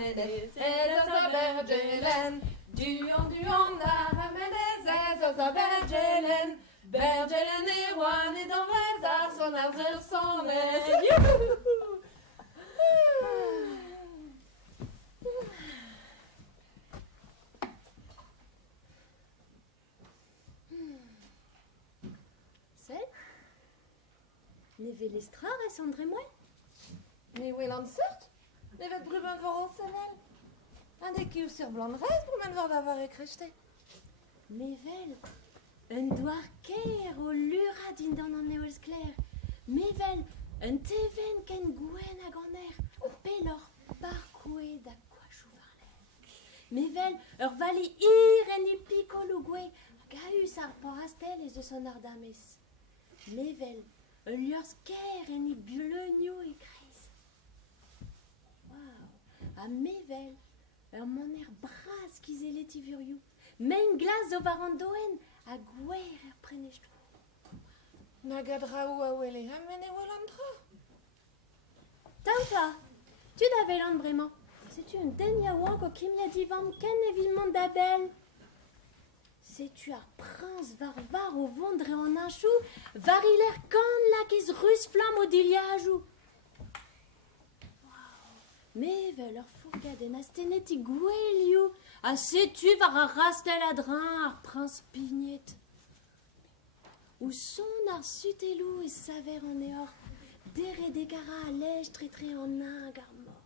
Hamenes, Ezosa Bergelen, Duon, Hamenes, Ezosa Bergelen, Bergelen et Juan et dans Vreza, son arzer son Ne vil estrar e Sandre moi? Ne wel an sort? Ne vet bruben vor an senel. Un de kiu sur blanrez bruben vor d'avoir ekrechté. Me vel, un doar ker o lura din dan an eols kler. Me vel, un teven ken gouen hag an pelor barkoe da koachou varler. Me vel, ur vali en I pikol o gwe, gaus ar porastel ez eus an ardames. Me vel, un liorzh ker en I buleugno e kreiz. Waouh, a mevel, ur maner bras kizelet I vurioù. Men glas o var an doen, a gwer ur prenejtou. Nag a draou a wele hamen e wol an dra. Tampa, tu da velan bremañ. Setu un den yaouank o kimia divan ken e vilmont da bel. Setu ar prince var o vondre an anchou, var iler kan lak ez rus flam o diliajou. Mevel ur fourgad en astenet I gwelioù, a setu var ar rastel adrin ar prince pignet. Ou son ar sutelou e saver an eor, dere dekara a lej tretre an ag ar mor.